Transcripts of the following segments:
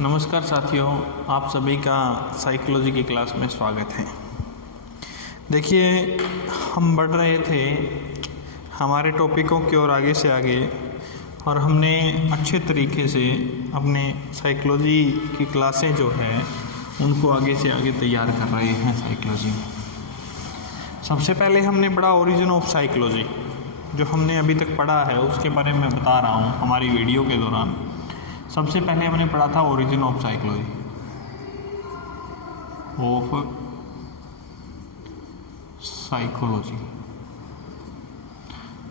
नमस्कार साथियों, आप सभी का साइकोलॉजी की क्लास में स्वागत है। देखिए, हम बढ़ रहे थे हमारे टॉपिकों की ओर आगे से आगे, और हमने अच्छे तरीके से अपने साइकोलॉजी की क्लासें जो है उनको आगे से आगे तैयार कर रहे हैं साइकोलॉजी में। सबसे पहले हमने पढ़ा ओरिजिन ऑफ साइकोलॉजी। जो हमने अभी तक पढ़ा है उसके बारे में बता रहा हूँ हमारी वीडियो के दौरान। सबसे पहले हमने पढ़ा था ओरिजिन ऑफ साइकोलॉजी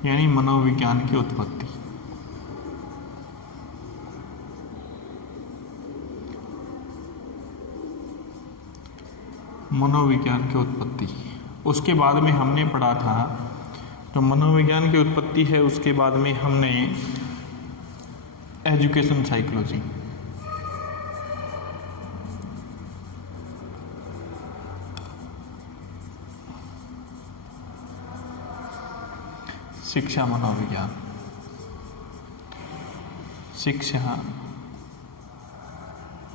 यानी मनोविज्ञान की उत्पत्ति। मनोविज्ञान की उत्पत्ति। उसके बाद में हमने पढ़ा था, जो मनोविज्ञान की उत्पत्ति है उसके बाद में हमने एजुकेशन साइकोलॉजी, शिक्षा मनोविज्ञान, शिक्षा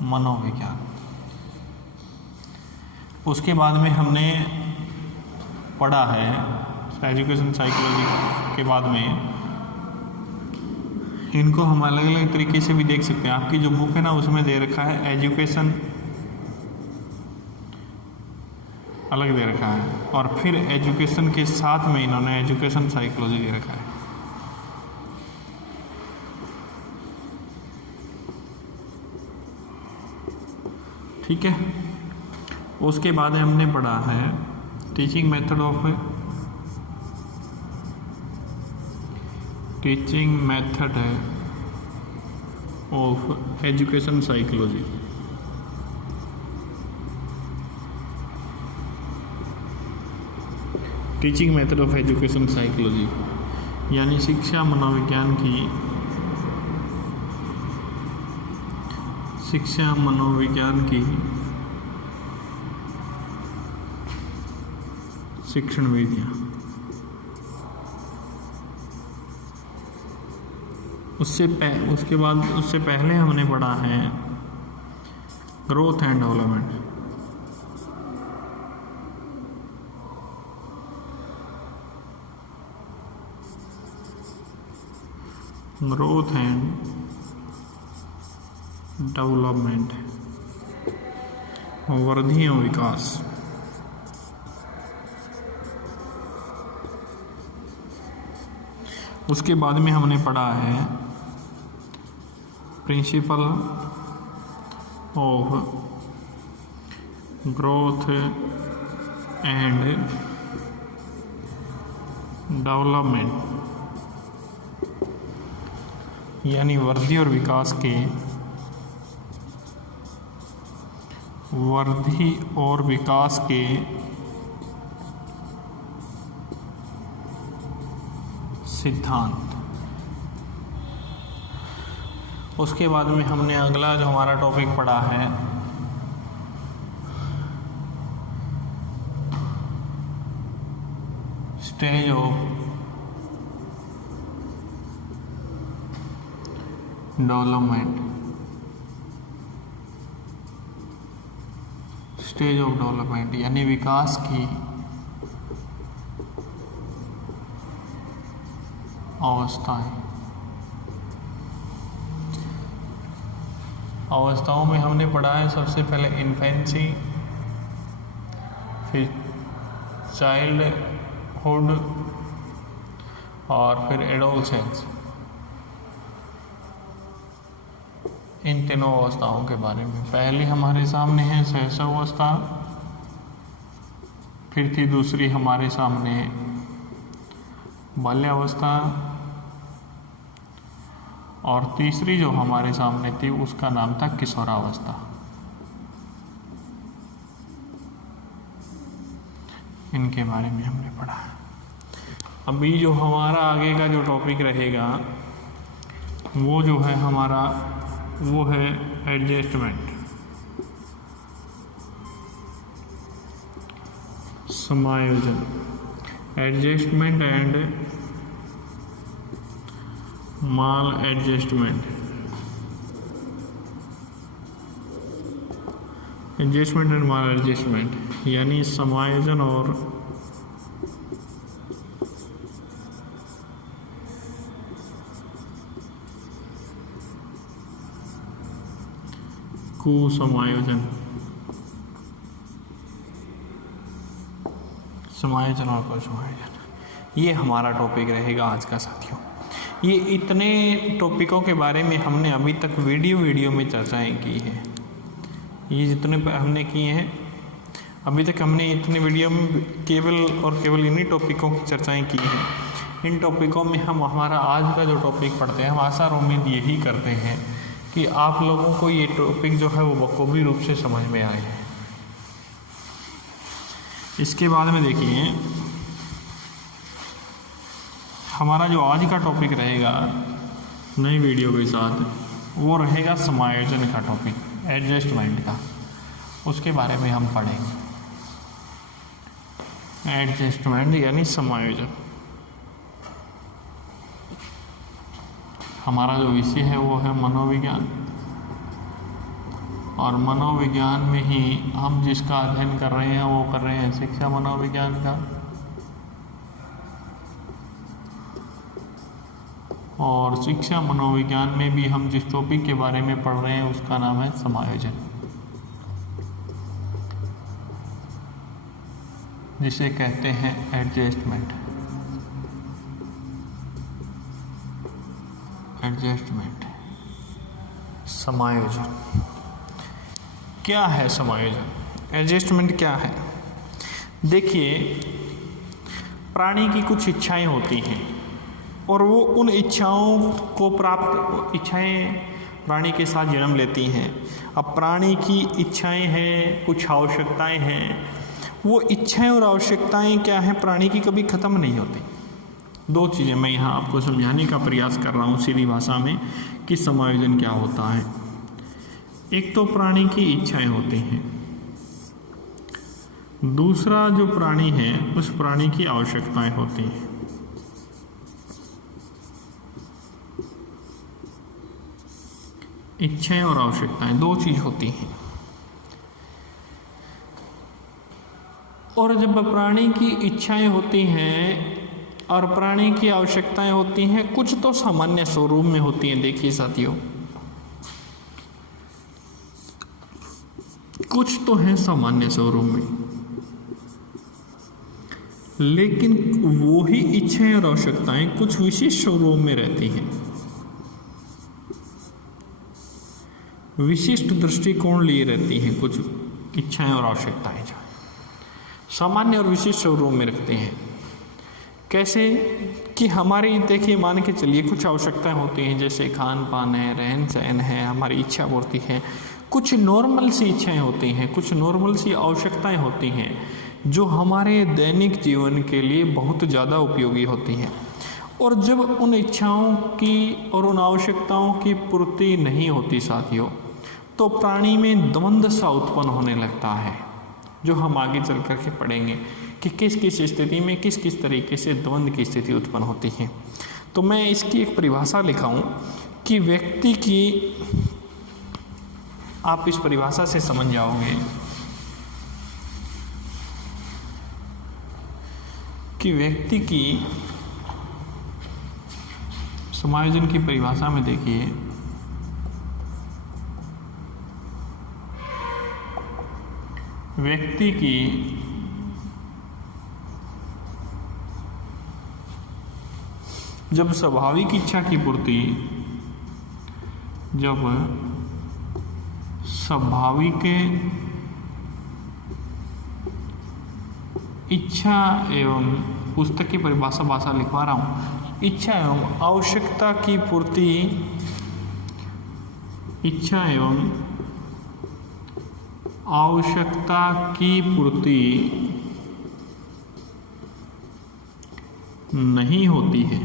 मनोविज्ञान। उसके बाद में हमने पढ़ा है एजुकेशन साइकोलॉजी के बाद में, इनको हम अलग अलग तरीके से भी देख सकते हैं। आपकी जो बुक है ना उसमें दे रखा है एजुकेशन अलग दे रखा है, और फिर एजुकेशन के साथ में इन्होंने एजुकेशन साइकोलॉजी दे रखा है। ठीक है। उसके बाद हमने पढ़ा है teaching method of education psychology. Teaching method of education psychology यानी शिक्षा मनोविज्ञान की शिक्षण विधियाँ। उससे पहले हमने पढ़ा है growth and development. Growth and development, वृद्धि और विकास। उसके बाद में हमने पढ़ा है principle of growth and development यानी वृद्धि और विकास के सिद्धांत। उसके बाद में हमने अगला जो हमारा टॉपिक पढ़ा है स्टेज ऑफ डेवलपमेंट यानी विकास की अवस्थाओं में हमने पढ़ा है सबसे पहले इन्फेंसी, फिर चाइल्डहुड और फिर एडोलसेंस। इन तीनों अवस्थाओं के बारे में पहली हमारे सामने है शैशवावस्था, फिर थी दूसरी हमारे सामने बाल्यावस्था, और तीसरी जो हमारे सामने थी उसका नाम था किशोरावस्था। इनके बारे में हमने पढ़ा। अभी जो हमारा आगे का जो टॉपिक रहेगा वो जो है हमारा वो है एडजस्टमेंट, समायोजन, adjustment and mall adjustment. Adjustment and mall adjustment यानी समायोजन और कुसमायोजन, समायोजन और कुसमायोजन, ये हमारा टॉपिक रहेगा आज का साथियों। ये इतने टॉपिकों के बारे में हमने अभी तक वीडियो में चर्चाएं की है। ये जितने हमने किए हैं अभी तक, हमने इतने वीडियो में केवल इन्हीं टॉपिकों की चर्चाएं की हैं। इन टॉपिकों में हम हमारा आज का जो टॉपिक पढ़ते हैं, हम आशा और उम्मीद यही करते हैं कि आप लोगों को ये टॉपिक जो है वो बखूबी रूप से समझ में आए हैं। इसके बाद में देखिए हमारा जो आज का टॉपिक रहेगा नई वीडियो के साथ, वो रहेगा समायोजन का टॉपिक, एडजस्टमेंट का। उसके बारे में हम पढ़ेंगे। एडजस्टमेंट यानी समायोजन। हमारा जो विषय है वो है मनोविज्ञान, और मनोविज्ञान में ही हम जिसका अध्ययन कर रहे हैं वो कर रहे हैं शिक्षा मनोविज्ञान का, और शिक्षा मनोविज्ञान में भी हम जिस टॉपिक के बारे में पढ़ रहे हैं उसका नाम है समायोजन, जिसे कहते हैं एडजस्टमेंट। एडजस्टमेंट, समायोजन। क्या है समायोजन? एडजस्टमेंट क्या है? देखिए, प्राणी की कुछ इच्छाएं होती हैं और वो उन इच्छाओं को इच्छाएं प्राणी के साथ जन्म लेती हैं। अब प्राणी की इच्छाएं हैं, कुछ आवश्यकताएं हैं। वो इच्छाएं और आवश्यकताएं क्या हैं, प्राणी की कभी ख़त्म नहीं होती। दो चीज़ें मैं यहाँ आपको समझाने का प्रयास कर रहा हूँ सीधी भाषा में कि समायोजन क्या होता है। एक तो प्राणी की इच्छाएं होती हैं, दूसरा जो प्राणी है उस प्राणी की आवश्यकताएं होती हैं। इच्छाएं और आवश्यकताएं दो चीज होती हैं, और जब प्राणी की इच्छाएं होती हैं और प्राणी की आवश्यकताएं होती हैं, कुछ तो सामान्य स्वरूप में होती हैं। देखिए साथियों, कुछ तो है सामान्य स्वरूप में, लेकिन वो ही इच्छाएं और आवश्यकताएं कुछ विशिष्ट स्वरूप में रहती हैं। विशिष्ट दृष्टिकोण लिए रहती हैं कुछ इच्छाएं और आवश्यकताएं, जो सामान्य और विशिष्ट स्वरूप में रखते हैं। कैसे कि हमारी, देखिए मान के चलिए कुछ आवश्यकताएं होती हैं, जैसे खान पान है, रहन सहन है, हमारी इच्छा पूर्ति है। कुछ नॉर्मल सी इच्छाएं होती हैं, कुछ नॉर्मल सी आवश्यकताएं होती हैं जो हमारे दैनिक जीवन के लिए बहुत ज़्यादा उपयोगी होती हैं। और जब उन इच्छाओं की और उन आवश्यकताओं की पूर्ति नहीं होती साथियों, तो प्राणी में द्वंद्व सा उत्पन्न होने लगता है, जो हम आगे चल कर के पढ़ेंगे कि किस किस स्थिति में किस किस तरीके से द्वंद्व की स्थिति उत्पन्न होती है। तो मैं इसकी एक परिभाषा लिखा हूँ कि व्यक्ति की, आप इस परिभाषा से समझ जाओगे कि व्यक्ति की समायोजन की परिभाषा में देखिए, व्यक्ति की जब स्वाभाविक इच्छा की पूर्ति, जब स्वाभाविक इच्छा एवं, पुस्तक की परिभाषा लिखवा रहा हूँ, इच्छा एवं आवश्यकता की पूर्ति, इच्छा एवं आवश्यकता की पूर्ति नहीं होती है,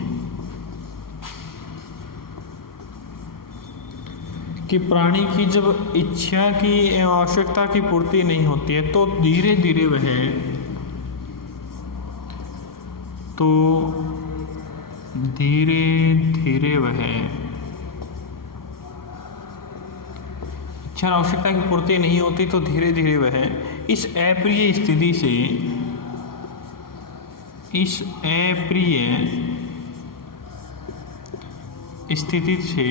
कि प्राणी की जब इच्छा की एवं आवश्यकता की पूर्ति नहीं होती है, तो धीरे धीरे वह इच्छा और आवश्यकता की पूर्ति नहीं होती तो धीरे धीरे वह इस अप्रिय स्थिति से, इस अप्रिय स्थिति से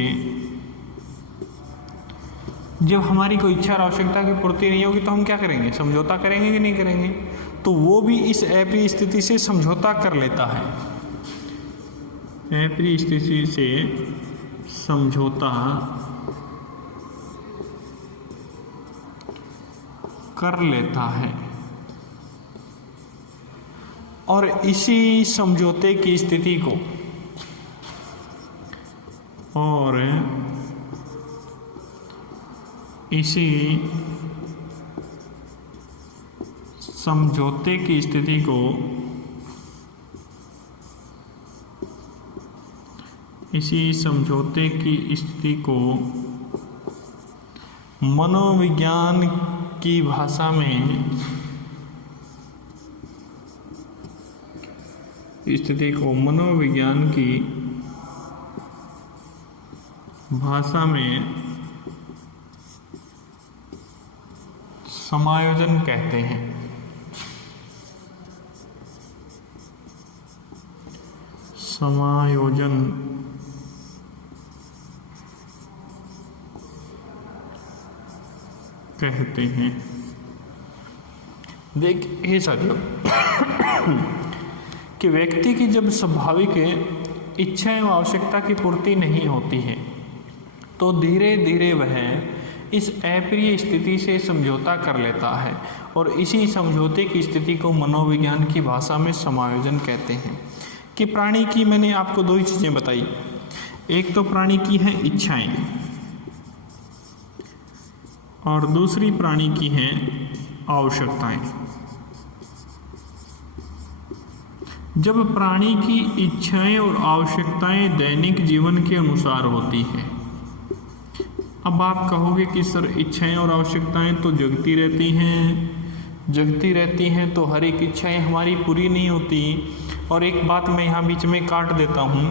जब हमारी कोई इच्छा और आवश्यकता की पूर्ति नहीं होगी तो हम क्या करेंगे, समझौता करेंगे कि नहीं करेंगे। तो वो भी इस अप्रिय स्थिति से समझौता कर लेता है, अप्रिय स्थिति से समझौता कर लेता है। और इसी समझौते की स्थिति को इसी समझौते की स्थिति को मनोविज्ञान की भाषा में मनोविज्ञान की भाषा में समायोजन कहते हैं। समायोजन कहते हैं। देखिए साथियों कि व्यक्ति की जब स्वाभाविक इच्छा एवं आवश्यकता की पूर्ति नहीं होती है तो धीरे धीरे वह इस अप्रिय स्थिति से समझौता कर लेता है और इसी समझौते की स्थिति को मनोविज्ञान की भाषा में समायोजन कहते हैं। कि प्राणी की मैंने आपको दो ही चीज़ें बताई, एक तो प्राणी की है इच्छाएं और दूसरी प्राणी की हैं आवश्यकताएं। जब प्राणी की इच्छाएं और आवश्यकताएं दैनिक जीवन के अनुसार होती हैं, अब आप कहोगे कि सर इच्छाएं और आवश्यकताएं तो जगती रहती हैं तो हर एक इच्छाएं हमारी पूरी नहीं होती। और एक बात मैं यहाँ बीच में काट देता हूँ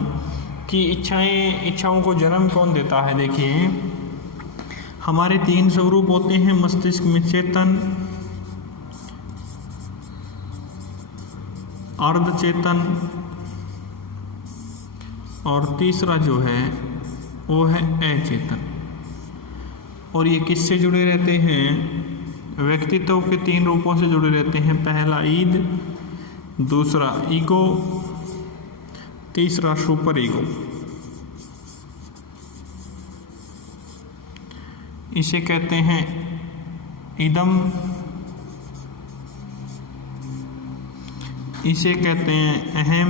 कि इच्छाओं को जन्म कौन देता है। देखिए हमारे तीन स्वरूप होते हैं, मस्तिष्क में चेतन, अर्धचेतन और तीसरा जो है वो है अचेतन। और ये किससे जुड़े रहते हैं, व्यक्तित्व के तीन रूपों से जुड़े रहते हैं। पहला ईद, दूसरा ईगो, तीसरा सुपर ईगो। इसे कहते हैं इदम, इसे कहते हैं अहम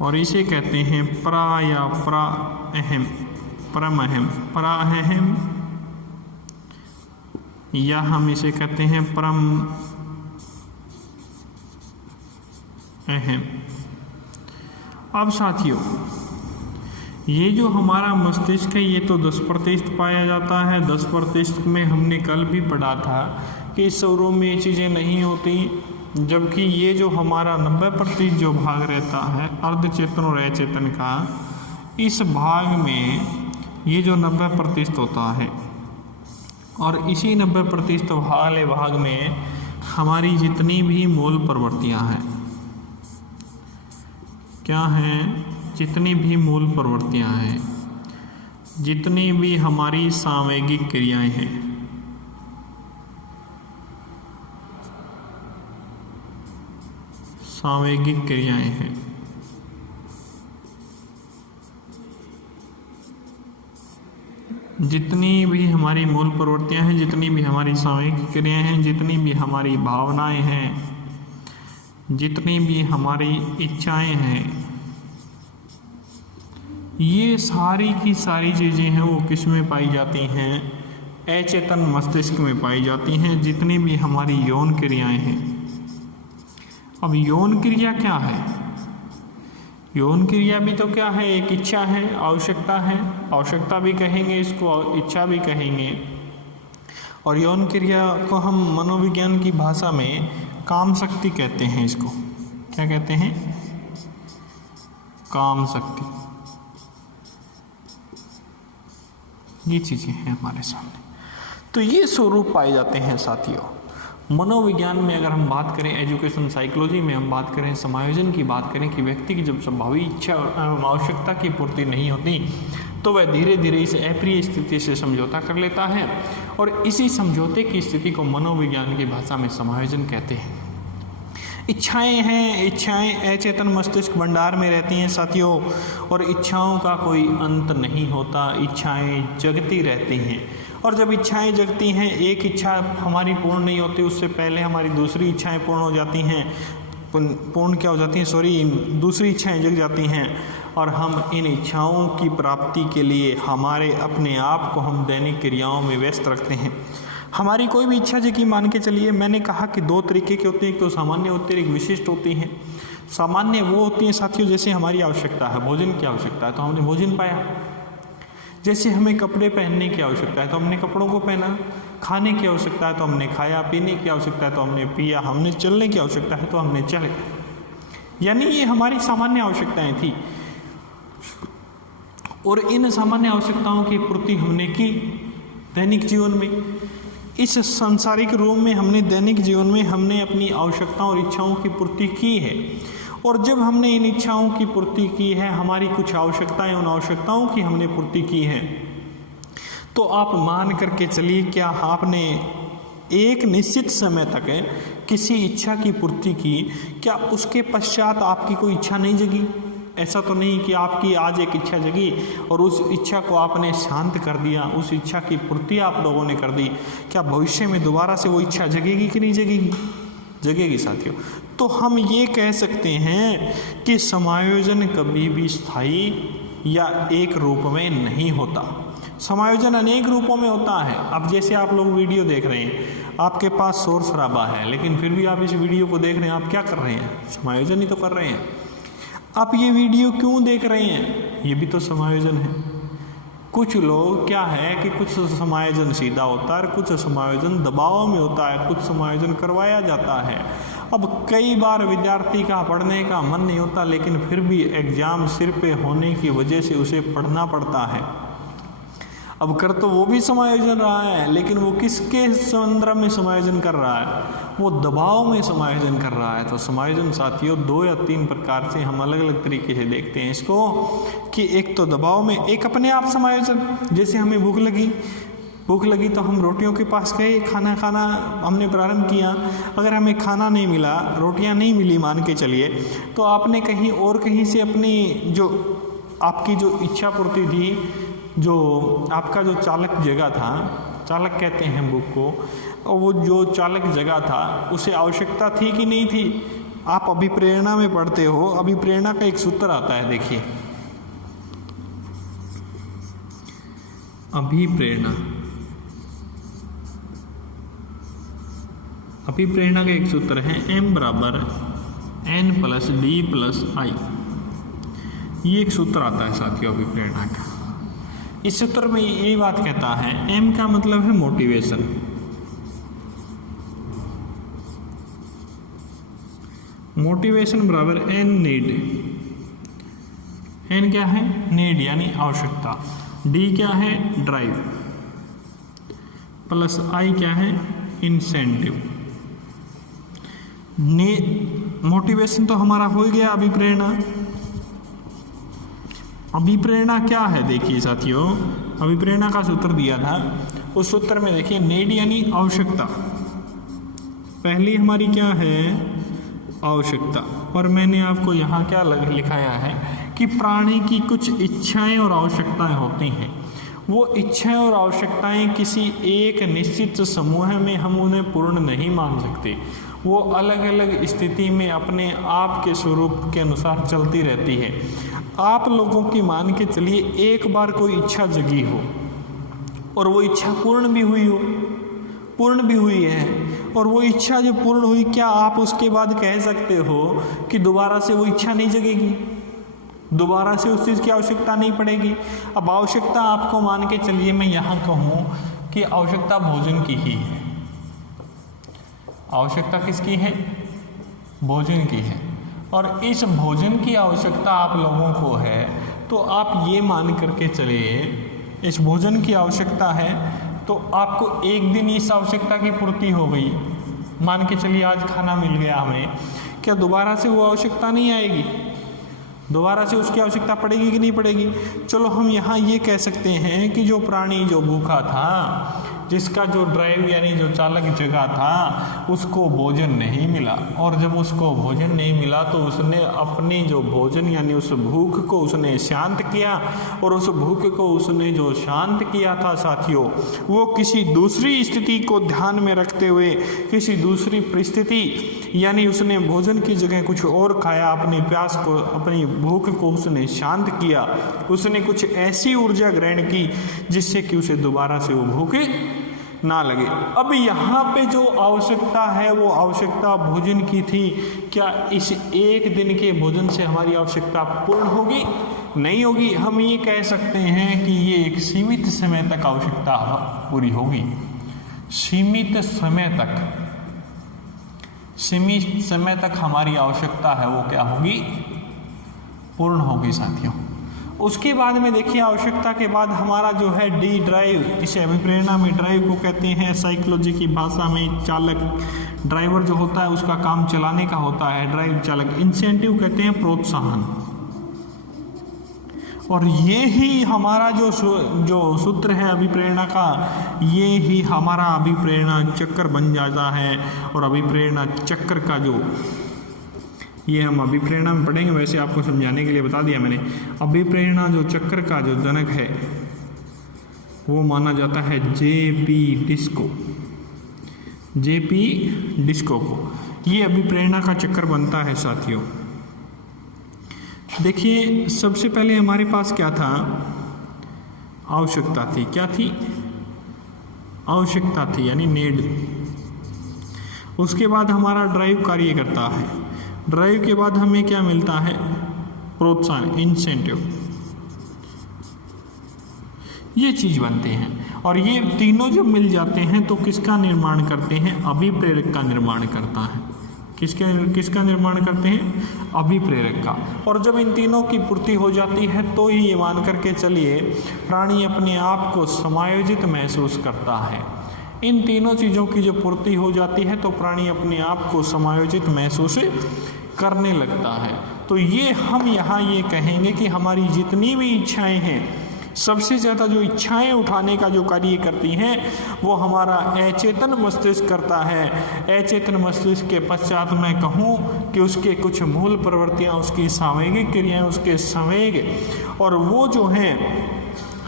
और इसे कहते हैं परा या पराअहम, परमअहम, पराअहम या हम इसे कहते हैं परम अहम। अब साथियों ये जो हमारा मस्तिष्क है ये तो 10% पाया जाता है। 10% में हमने कल भी पढ़ा था कि इस स्वरों में ये चीज़ें नहीं होती, जबकि ये जो हमारा 90% जो भाग रहता है अर्धचेतन और अचेतन का, इस भाग में ये जो 90% होता है और इसी 90% वाले भाग में हमारी जितनी भी मूल प्रवृत्तियाँ हैं, क्या हैं, जितनी भी मूल प्रवृत्तियाँ हैं, जितनी भी हमारी सांवेगिक क्रियाएं हैं, सांवेगिक क्रियाएं हैं, जितनी भी हमारी मूल प्रवृत्तियां हैं, जितनी भी हमारी सांवेगिक क्रियाएं हैं, जितनी भी हमारी भावनाएं हैं, जितनी भी हमारी इच्छाएं हैं, ये सारी की सारी चीज़ें हैं वो किस में पाई जाती हैं, अचेतन मस्तिष्क में पाई जाती हैं। जितनी भी हमारी यौन क्रियाएं हैं। अब यौन क्रिया क्या है, यौन क्रिया भी तो क्या है, एक इच्छा है, आवश्यकता है, आवश्यकता भी कहेंगे इसको, इच्छा भी कहेंगे। और यौन क्रिया को हम मनोविज्ञान की भाषा में काम शक्ति कहते हैं। इसको क्या कहते हैं, काम शक्ति। ये चीज़ें हैं हमारे सामने। तो ये स्वरूप पाए जाते हैं साथियों। मनोविज्ञान में अगर हम बात करें, एजुकेशन साइकोलॉजी में हम बात करें, समायोजन की बात करें कि व्यक्ति की जब संभावित इच्छा आवश्यकता की पूर्ति नहीं होती तो वह धीरे धीरे इस अप्रिय स्थिति से समझौता कर लेता है, और इसी समझौते की स्थिति को मनोविज्ञान की भाषा में समायोजन कहते हैं। इच्छाएं हैं, इच्छाएं अचेतन मस्तिष्क भंडार में रहती हैं साथियों, और इच्छाओं का कोई अंत नहीं होता, इच्छाएं जगती रहती हैं। और जब इच्छाएं जगती हैं, एक इच्छा हमारी पूर्ण नहीं होती, उससे पहले हमारी दूसरी इच्छाएं पूर्ण हो जाती हैं, पूर्ण क्या हो जाती हैं, सॉरी, दूसरी इच्छाएं जग जाती हैं, और हम इन इच्छाओं की प्राप्ति के लिए हमारे अपने आप को हम दैनिक क्रियाओं में व्यस्त रखते हैं। हमारी कोई भी इच्छा जगी, मान के चलिए, मैंने कहा कि दो तरीके की होती हैं, एक तो सामान्य होती है, एक विशिष्ट होती हैं। सामान्य वो होती हैं साथियों जैसे हमारी आवश्यकता है, भोजन की आवश्यकता है तो हमने भोजन पाया, जैसे हमें कपड़े पहनने की आवश्यकता है तो हमने कपड़ों को पहना, खाने की आवश्यकता है तो हमने खाया, पीने की आवश्यकता है तो हमने पिया, हमने चलने की आवश्यकता है तो हमने चले। यानी ये हमारी सामान्य आवश्यकताएं थी, और इन सामान्य आवश्यकताओं की पूर्ति हमने की दैनिक जीवन में। इस सांसारिक रूप में हमने दैनिक जीवन में हमने अपनी आवश्यकताओं और इच्छाओं की पूर्ति की है, और जब हमने इन इच्छाओं की पूर्ति की है, हमारी कुछ आवश्यकताएं, उन आवश्यकताओं की हमने पूर्ति की है, तो आप मान करके चलिए क्या आपने एक निश्चित समय तक किसी इच्छा की पूर्ति की, क्या उसके पश्चात आपकी कोई इच्छा नहीं जगी? ऐसा तो नहीं कि आपकी आज एक इच्छा जगी और उस इच्छा को आपने शांत कर दिया, उस इच्छा की पूर्ति आप लोगों ने कर दी। क्या भविष्य में दोबारा से वो इच्छा जगेगी कि नहीं जगेगी? जगेगी साथियों। तो हम ये कह सकते हैं कि समायोजन कभी भी स्थायी या एक रूप में नहीं होता। समायोजन अनेक रूपों में होता है। अब जैसे आप लोग वीडियो देख रहे हैं, आपके पास शोर शराबा है, लेकिन फिर भी आप इस वीडियो को देख रहे हैं, आप क्या कर रहे हैं? समायोजन ही तो कर रहे हैं। आप ये वीडियो क्यों देख रहे हैं? ये भी तो समायोजन है। कुछ लोग क्या है कि कुछ समायोजन सीधा होता है, कुछ समायोजन दबाव में होता है, कुछ समायोजन करवाया जाता है। अब कई बार विद्यार्थी का पढ़ने का मन नहीं होता, लेकिन फिर भी एग्ज़ाम सिर पे होने की वजह से उसे पढ़ना पड़ता है। अब कर तो वो भी समायोजन रहा है, लेकिन वो किसके संदर्भ में समायोजन कर रहा है? वो दबाव में समायोजन कर रहा है। तो समायोजन साथियों 2 या 3 प्रकार से हम अलग अलग तरीके से देखते हैं इसको, कि एक तो दबाव में, एक अपने आप समायोजन। जैसे हमें भूख लगी तो हम रोटियों के पास गए, खाना खाना हमने प्रारंभ किया। अगर हमें खाना नहीं मिला, रोटियां नहीं मिली मान के चलिए, तो आपने कहीं से अपनी जो आपकी जो इच्छा पूर्ति थी, जो आपका जो चालक जगह था, चालक कहते हैं बुक को, और वो जो चालक जगह था उसे आवश्यकता थी कि नहीं थी? आप अभिप्रेरणा में पढ़ते हो, अभिप्रेरणा का एक सूत्र आता है, देखिए, अभिप्रेरणा का एक सूत्र है M = N+D+I। ये एक सूत्र आता है साथियों अभिप्रेरणा का। इस सूत्र में ये बात कहता है, M का मतलब है मोटिवेशन, मोटिवेशन बराबर N नीड। N क्या है? नीड यानी आवश्यकता। D क्या है? ड्राइव। प्लस I क्या है? इंसेंटिव। मोटिवेशन तो हमारा हो गया। अभिप्रेरणा क्या है? देखिए साथियों, अभिप्रेरणा का सूत्र दिया था, उस सूत्र में देखिए नीड यानी आवश्यकता, पहली हमारी क्या है? आवश्यकता। और मैंने आपको यहाँ क्या लिखाया है कि प्राणी की कुछ इच्छाएं और आवश्यकताएं होती हैं। वो इच्छाएं और आवश्यकताएं किसी एक निश्चित समूह में हम उन्हें पूर्ण नहीं मान सकते। वो अलग अलग स्थिति में अपने आप के स्वरूप के अनुसार चलती रहती है। आप लोगों की मान के चलिए एक बार कोई इच्छा जगी हो और वो इच्छा पूर्ण भी हुई है, और वो इच्छा जब पूर्ण हुई, क्या आप उसके बाद कह सकते हो कि दोबारा से वो इच्छा नहीं जगेगी, दोबारा से उस चीज़ की आवश्यकता नहीं पड़ेगी? अब आवश्यकता आपको मान के चलिए मैं यहाँ कहूँ कि आवश्यकता भोजन की ही है। आवश्यकता किसकी है? भोजन की है। और इस भोजन की आवश्यकता आप लोगों को है, तो आप ये मान करके चलिए, इस भोजन की आवश्यकता है, तो आपको एक दिन इस आवश्यकता की पूर्ति हो गई, मान के चलिए आज खाना मिल गया हमें, क्या दोबारा से वो आवश्यकता नहीं आएगी? दोबारा से उसकी आवश्यकता पड़ेगी कि नहीं पड़ेगी? चलो हम यहाँ ये कह सकते हैं कि जो प्राणी जो भूखा था, जिसका जो ड्राइव यानी जो चालक जगह था, उसको भोजन नहीं मिला, और जब उसको भोजन नहीं मिला तो उसने अपनी जो भोजन यानी उस भूख को उसने शांत किया, और उस भूख को उसने जो शांत किया था साथियों, वो किसी दूसरी स्थिति को ध्यान में रखते हुए, किसी दूसरी परिस्थिति यानी उसने भोजन की जगह कुछ और खाया, अपनी प्यास को, अपनी भूख को उसने शांत किया, उसने कुछ ऐसी ऊर्जा ग्रहण की जिससे कि उसे दोबारा से वो भूख ना लगे। अब यहाँ पे जो आवश्यकता है वो आवश्यकता भोजन की थी, क्या इस एक दिन के भोजन से हमारी आवश्यकता पूर्ण होगी? नहीं होगी। हम ये कह सकते हैं कि ये एक सीमित समय तक आवश्यकता पूरी होगी। सीमित समय तक हमारी आवश्यकता है वो क्या होगी? पूर्ण होगी साथियों। उसके बाद में देखिए, आवश्यकता के बाद हमारा जो है डी ड्राइव, इसे अभिप्रेरणा में ड्राइव को कहते हैं, साइकोलॉजी की भाषा में चालक, ड्राइवर जो होता है उसका काम चलाने का होता है, ड्राइव चालक। इंसेंटिव कहते हैं प्रोत्साहन। और ये ही हमारा जो सूत्र है अभिप्रेरणा का, ये ही हमारा अभिप्रेरणा चक्र बन जाता है। और अभिप्रेरणा चक्र का जो, ये हम अभिप्रेरणा में पढ़ेंगे, वैसे आपको समझाने के लिए बता दिया मैंने। अभिप्रेरणा जो चक्र का जो जनक है वो माना जाता है जेपी डिस्को को। ये अभिप्रेरणा का चक्र बनता है साथियों। देखिए, सबसे पहले हमारे पास क्या था? आवश्यकता थी। क्या थी? आवश्यकता थी यानी नीड। उसके बाद हमारा ड्राइव कार्य करता है। ड्राइव के बाद हमें क्या मिलता है? प्रोत्साहन, इंसेंटिव। ये चीज बनते हैं, और ये तीनों जब मिल जाते हैं तो किसका निर्माण करते हैं? अभिप्रेरक का निर्माण करता है। किसका निर्माण करते हैं? अभिप्रेरक का। और जब इन तीनों की पूर्ति हो जाती है तो ही ये मान करके चलिए प्राणी अपने आप को समायोजित महसूस करता है। इन तीनों चीज़ों की जब पूर्ति हो जाती है तो प्राणी अपने आप को समायोजित महसूस करने लगता है। तो ये हम यहाँ ये कहेंगे कि हमारी जितनी भी इच्छाएं हैं, सबसे ज़्यादा जो इच्छाएं उठाने का जो कार्य करती हैं वो हमारा अचेतन मस्तिष्क करता है। अचेतन मस्तिष्क के पश्चात मैं कहूँ कि उसके कुछ मूल प्रवृत्तियाँ, उसकी सामयिक क्रियाएं, उसके संवेग, और वो जो हैं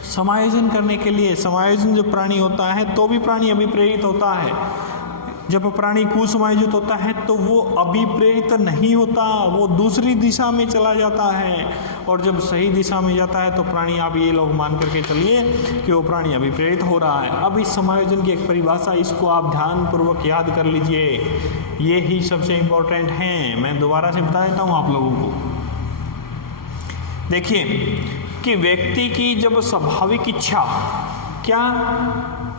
समायोजन करने के लिए, समायोजन जब प्राणी होता है तो भी प्राणी अभिप्रेरित होता है। जब प्राणी कुसमायोजित होता है तो वो अभिप्रेरित नहीं होता, वो दूसरी दिशा में चला जाता है। और जब सही दिशा में जाता है तो प्राणी, आप ये लोग मान करके चलिए कि वो प्राणी अभिप्रेरित हो रहा है। अब इस समायोजन की एक परिभाषा, इसको आप ध्यानपूर्वक याद कर लीजिए, ये ही सबसे इम्पोर्टेंट हैं। मैं दोबारा से बता देता हूँ आप लोगों को। देखिए कि व्यक्ति की जब स्वाभाविक इच्छा, क्या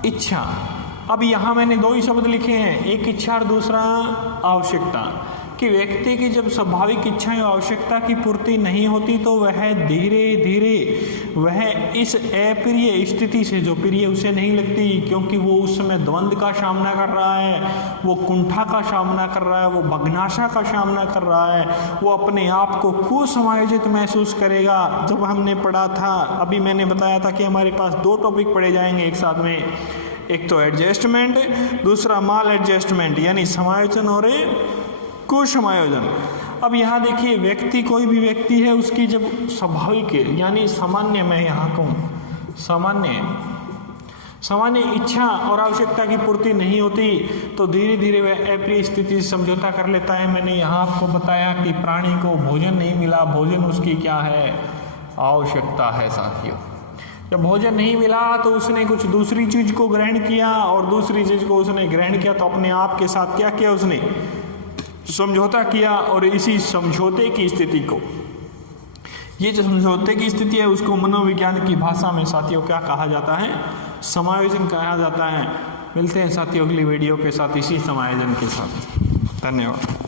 इच्छा, अब यहाँ मैंने दो ही शब्द लिखे हैं, एक इच्छा और दूसरा आवश्यकता, कि व्यक्ति की जब स्वाभाविक इच्छाएं आवश्यकता की पूर्ति नहीं होती तो वह धीरे धीरे वह इस अप्रिय स्थिति से, जो प्रिय उसे नहीं लगती, क्योंकि वो उस समय द्वंद्व का सामना कर रहा है, वो कुंठा का सामना कर रहा है, वो भग्नाशा का सामना कर रहा है, वो अपने आप को कुसमायोजित महसूस करेगा। जब हमने पढ़ा था, अभी मैंने बताया था कि हमारे पास दो टॉपिक पढ़े जाएंगे एक साथ में, एक तो एडजस्टमेंट, दूसरा माल एडजस्टमेंट यानी समायोजन और कुसमायोजन। अब यहाँ देखिए, व्यक्ति, कोई भी व्यक्ति है, उसकी जब स्वाभाविक यानी सामान्य, मैं यहाँ कहूँ सामान्य इच्छा और आवश्यकता की पूर्ति नहीं होती तो धीरे धीरे वह अप्रिय स्थिति से समझौता कर लेता है। मैंने यहाँ आपको बताया कि प्राणी को भोजन नहीं मिला, भोजन उसकी क्या है? आवश्यकता है साथियों। जब भोजन नहीं मिला तो उसने कुछ दूसरी चीज को ग्रहण किया, और दूसरी चीज को उसने ग्रहण किया तो अपने आप के साथ क्या किया? उसने समझौता किया। और इसी समझौते की स्थिति को, ये जो समझौते की स्थिति है, उसको मनोविज्ञान की भाषा में साथियों क्या कहा जाता है? समायोजन कहा जाता है। मिलते हैं साथियों अगली वीडियो के साथ इसी समायोजन के साथ। धन्यवाद।